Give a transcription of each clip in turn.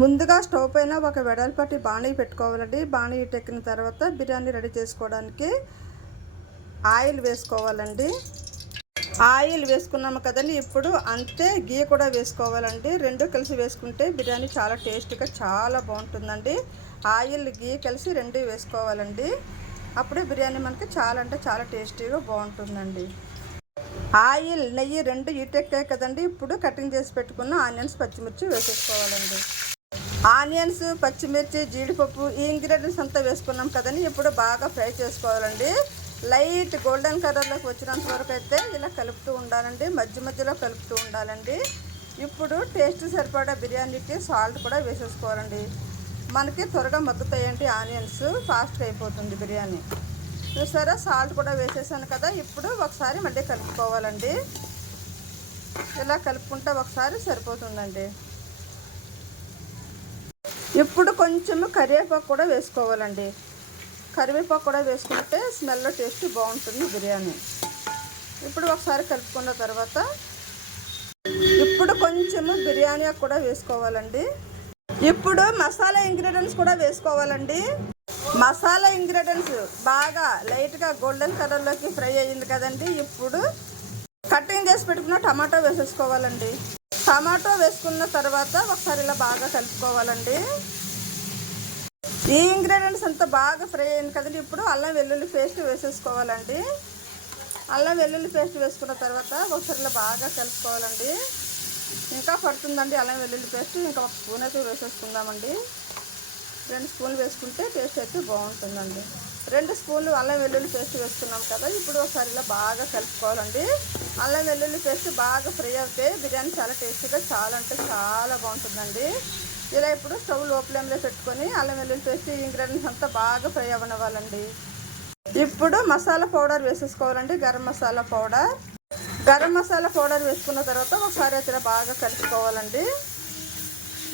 ముందుగా స్టవ్ పైన ఒక వెడల్పాటి బాణీ పెట్టుకోవాలండి. బాణీ ఎక్కిన తర్వాత బిర్యానీ రెడీ చేసుకోవడానికి ఆయిల్ వేసుకోవాలండి. ఆయిల్ వేసుకున్నాము కదండి, ఇప్పుడు అంతే గీ కూడా వేసుకోవాలండి. రెండు కలిసి వేసుకుంటే బిర్యానీ చాలా టేస్టీగా చాలా బాగుంటుందండి. ఆయిల్ గీ కలిసి రెండు వేసుకోవాలండి. అప్పుడే బిర్యానీ మనకి చాలా అంటే చాలా టేస్టీగా బాగుంటుందండి. ఆయిల్ నెయ్యి రెండు ఎక్కాయి కదండి, ఇప్పుడు కటింగ్ చేసి పెట్టుకున్న ఆనియన్స్ పచ్చిమిర్చి వేసేసుకోవాలండి. ఆనియన్స్ పచ్చిమిర్చి జీడిపప్పు ఈ ఇంగ్రీడియంట్స్ అంతా వేసుకున్నాం కదండి, ఇప్పుడు బాగా ఫ్రై చేసుకోవాలండి. లైట్ గోల్డెన్ కలర్లోకి వచ్చినంత వరకు అయితే ఇలా కలుపుతూ ఉండాలండి, మధ్య మధ్యలో కలుపుతూ ఉండాలండి. ఇప్పుడు టేస్ట్ సరిపడా బిర్యానీకి సాల్ట్ కూడా వేసేసుకోవాలండి. మనకి త్వరగా మగ్గుతాయండి ఆనియన్స్, ఫాస్ట్గా అయిపోతుంది బిర్యానీ. చూసారా, సాల్ట్ కూడా వేసేసాను కదా, ఇప్పుడు ఒకసారి మళ్ళీ కలుపుకోవాలండి. ఇలా కలుపుకుంటే ఒకసారి సరిపోతుందండి. ఇప్పుడు కొంచెం కరివేపాకు కూడా వేసుకోవాలండి. కరివేపాకు కూడా వేసుకుంటే స్మెల్ టేస్ట్ బాగుంటుంది బిర్యానీ. ఇప్పుడు ఒకసారి కలుపుకున్న తర్వాత ఇప్పుడు కొంచెము బిర్యానీ కూడా వేసుకోవాలండి. ఇప్పుడు మసాలా ఇంగ్రీడియంట్స్ కూడా వేసుకోవాలండి. మసాలా ఇంగ్రీడియంట్స్ బాగా లైట్గా గోల్డెన్ కలర్లోకి ఫ్రై అయ్యింది కదండి, ఇప్పుడు కటింగ్ చేసి పెట్టుకున్న టమాటో వేసేసుకోవాలండి. టమాటో వేసుకున్న తర్వాత ఒకసారి ఇలా బాగా కలుపుకోవాలండి. ఈ ఇంగ్రీడియంట్స్ అంతా బాగా ఫ్రై అయింది కదండి, ఇప్పుడు అల్లం వెల్లుల్లి పేస్ట్ వేసేసుకోవాలండి. అల్లం వెల్లుల్లి పేస్ట్ వేసుకున్న తర్వాత ఒకసారి ఇలా బాగా కలుపుకోవాలండి. ఇంకా పడుతుందండి అల్లం వెల్లుల్లి పేస్ట్, ఇంకా ఒక స్పూన్ అయితే వేసేసుకుందామండి. 2 స్పూన్లు వేసుకుంటే టేస్ట్ అయితే బాగుంటుందండి. 2 స్పూన్లు అల్లం వెల్లుల్లి పేస్ట్ వేసుకున్నాం కదా, ఇప్పుడు ఒకసారి ఇలా బాగా కలుపుకోవాలండి. అల్లం వెల్లుల్లి పేస్ట్ బాగా ఫ్రై అవుతే బిర్యానీ చాలా టేస్టీగా చాలా అంటే చాలా బాగుంటుందండి. ఇలా ఇప్పుడు స్టవ్ లో ఫ్లేమ్లో పెట్టుకొని అల్లం వెల్లుల్లి పేస్ట్ ఇంగ్రీడియంట్స్ అంతా బాగా ఫ్రై అవ్వనివ్వాలండి. ఇప్పుడు మసాలా పౌడర్ వేసేసుకోవాలండి. గరం మసాలా పౌడర్ వేసుకున్న తర్వాత ఒకసారి అయితే బాగా కలుపుకోవాలండి.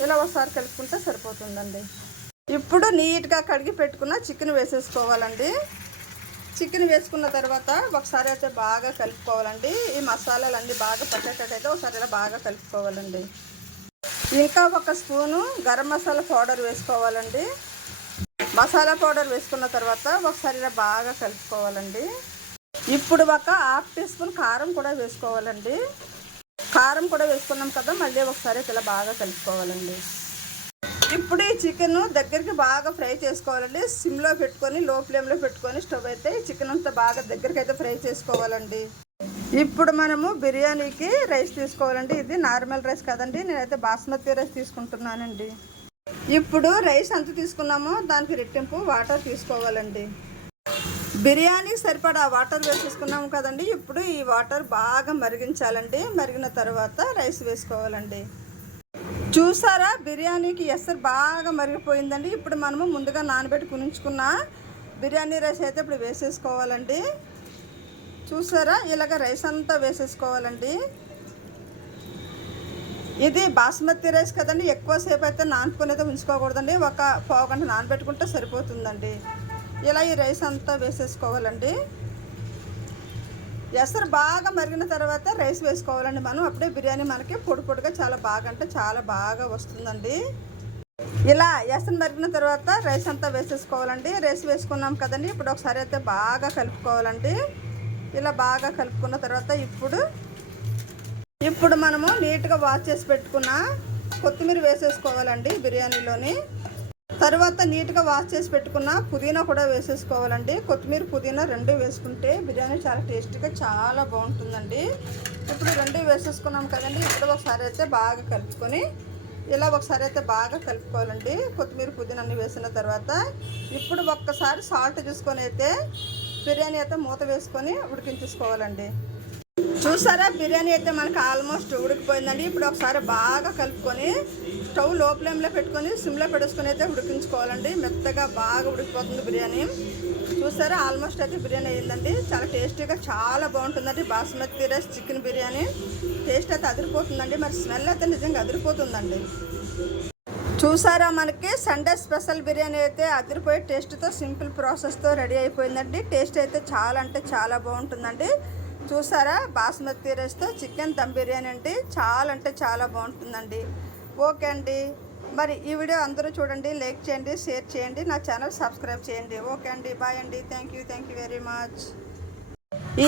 ఇలా ఒకసారి కలుపుకుంటే సరిపోతుందండి. ఇప్పుడు నీట్గా కడిగి పెట్టుకున్న చికెన్ వేసేసుకోవాలండి. చికెన్ వేసుకున్న తర్వాత ఒకసారి అయితే బాగా కలుపుకోవాలండి. ఈ మసాలాలు అన్నీ బాగా పట్టేటట్టయితే ఒకసారి ఇలా బాగా కలుపుకోవాలండి. ఇంకా ఒక స్పూను గరం మసాలా పౌడర్ వేసుకోవాలండి. మసాలా పౌడర్ వేసుకున్న తర్వాత ఒకసారి ఇలా బాగా కలుపుకోవాలండి. ఇప్పుడు ఒక ½ టీ స్పూన్ కారం కూడా వేసుకోవాలండి. కారం కూడా వేసుకున్నాం కదా, మళ్ళీ ఒకసారి ఇలా బాగా కలుపుకోవాలండి. ఇప్పుడు ఈ చికెన్ దగ్గరికి బాగా ఫ్రై చేసుకోవాలండి. సిమ్లో పెట్టుకొని లో ఫ్లేమ్లో పెట్టుకొని స్టవ్ అయితే ఈ చికెన్ అంతా బాగా దగ్గరికి అయితే ఫ్రై చేసుకోవాలండి. ఇప్పుడు మనము బిర్యానీకి రైస్ తీసుకోవాలండి. ఇది నార్మల్ రైస్ కదండి, నేనైతే బాస్మతి రైస్ తీసుకుంటున్నానండి. ఇప్పుడు రైస్ ఎంత తీసుకున్నామో దానికి రెట్టింపు వాటర్ తీసుకోవాలండి. బిర్యానీకి సరిపడా వాటర్ వేసేసుకున్నాము కదండి, ఇప్పుడు ఈ వాటర్ బాగా మరిగించాలండి. మరిగిన తర్వాత రైస్ వేసుకోవాలండి. చూసారా, బిర్యానీకి ఎసరు బాగా మరిగిపోయిందండి. ఇప్పుడు మనము ముందుగా నానబెట్టుకుని ఉంచుకున్న బిర్యానీ రైస్ అయితే ఇప్పుడు వేసేసుకోవాలండి. చూసారా, ఇలాగ రైస్ అంతా వేసేసుకోవాలండి. ఇది బాస్మతి రైస్ కదండి, ఎక్కువసేపు అయితే నానుకొని అయితే ఉంచుకోకూడదండి. ఒక పావు గంట నానబెట్టుకుంటే సరిపోతుందండి. ఇలా ఈ రైస్ అంతా వేసేసుకోవాలండి. ఎసరు బాగా మరిగిన తర్వాత రైస్ వేసుకోవాలండి మనం. అప్పుడే బిర్యానీ మనకి పొడి పొడిగా చాలా బాగా అంటే చాలా బాగా వస్తుందండి. ఇలా ఎసరు మరిగిన తర్వాత రైస్ అంతా వేసేసుకోవాలండి. రైస్ వేసుకున్నాం కదండి, ఇప్పుడు ఒకసారి అయితే బాగా కలుపుకోవాలండి. ఇలా బాగా కలుపుకున్న తర్వాత ఇప్పుడు మనము నీట్గా వాష్ చేసి పెట్టుకున్న కొత్తిమీర వేసేసుకోవాలండి బిర్యానీలోని. తర్వాత నీట్గా వాష్ చేసి పెట్టుకున్న పుదీనా కూడా వేసేసుకోవాలండి. కొత్తిమీర పుదీనా రెండు వేసుకుంటే బిర్యానీ చాలా టేస్టీగా చాలా బాగుంటుందండి. ఇప్పుడు రెండు వేసేసుకున్నాం కదండి, ఇప్పుడు ఒకసారి అయితే బాగా కలుపుకొని ఇలా ఒకసారి అయితే బాగా కలుపుకోవాలండి. కొత్తిమీర పుదీనా అన్ని వేసిన తర్వాత ఇప్పుడు ఒక్కసారి సాల్ట్ చూసుకొని అయితే బిర్యానీ అయితే మూత వేసుకొని ఉడికించేసుకోవాలండి. చూసారా, బిర్యానీ అయితే మనకి ఆల్మోస్ట్ ఉడికిపోయిందండి. ఇప్పుడు ఒకసారి బాగా కలుపుకొని స్టవ్ లో ఫ్లేమ్లో పెట్టుకొని సిమ్లో పెట్టేసుకొని అయితే ఉడికించుకోవాలండి. మెత్తగా బాగా ఉడికిపోతుంది బిర్యానీ. చూసారా, ఆల్మోస్ట్ అయితే బిర్యానీ అయ్యిందండి. చాలా టేస్టీగా చాలా బాగుంటుందండి. Basmati rice chicken biryani taste అయితే అదిరిపోతుందండి. మరి స్మెల్ అయితే నిజంగా అదిరిపోతుందండి. చూసారా, మనకి సండే స్పెషల్ బిర్యానీ అయితే అదిరిపోయే టేస్ట్తో సింపుల్ ప్రాసెస్తో రెడీ అయిపోయిందండి. టేస్ట్ అయితే చాలా అంటే చాలా బాగుంటుందండి. చూసారా, బాస్మతి రైస్తో చికెన్ దమ్ బిర్యానీ అండి, చాలా అంటే చాలా బాగుంటుందండి. ఓకే అండి. మరి ఈ వీడియో అందరూ చూడండి, లైక్ చేయండి, షేర్ చేయండి, నా ఛానల్ సబ్స్క్రైబ్ చేయండి. ఓకే అండి, బాయ్ అండి, థ్యాంక్ యూ వెరీ మచ్.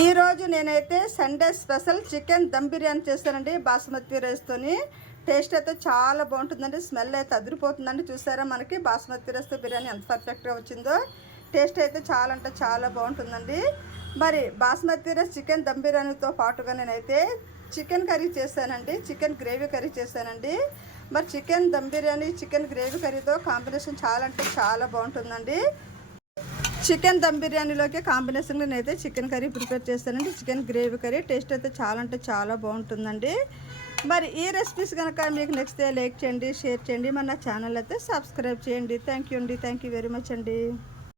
ఈరోజు నేనైతే Sunday special chicken dum biryani చేస్తానండి బాస్మతి రైస్తోని. టేస్ట్ అయితే చాలా బాగుంటుందండి, స్మెల్ అయితే అదిరిపోతుందండి. చూసారా మనకి బాస్మతి రైస్తో బిర్యానీ ఎంత పర్ఫెక్ట్గా వచ్చిందో. టేస్ట్ అయితే చాలా అంటే చాలా బాగుంటుందండి. మరి బాస్మతి రైస్ చికెన్ దమ్ బిర్యానీతో పాటుగా నేనైతే చికెన్ కర్రీ చేశానండి, చికెన్ గ్రేవీ కర్రీ చేశానండి. మరి chicken dum biryani chicken gravy కర్రీతో కాంబినేషన్ చాలా అంటే చాలా బాగుంటుందండి. చికెన్ దమ్ బిర్యానీలోకి కాంబినేషన్ నేనైతే చికెన్ కర్రీ ప్రిపేర్ చేస్తానండి, చికెన్ గ్రేవీ కర్రీ. టేస్ట్ అయితే చాలా అంటే చాలా బాగుంటుందండి. మరి ఈ రెసిపీస్ కనుక మీకు నచ్చితే లైక్ చేయండి, షేర్ చేయండి, మన ఛానల్ అయితే సబ్స్క్రైబ్ చేయండి. థ్యాంక్ యూ వెరీ మచ్ అండి.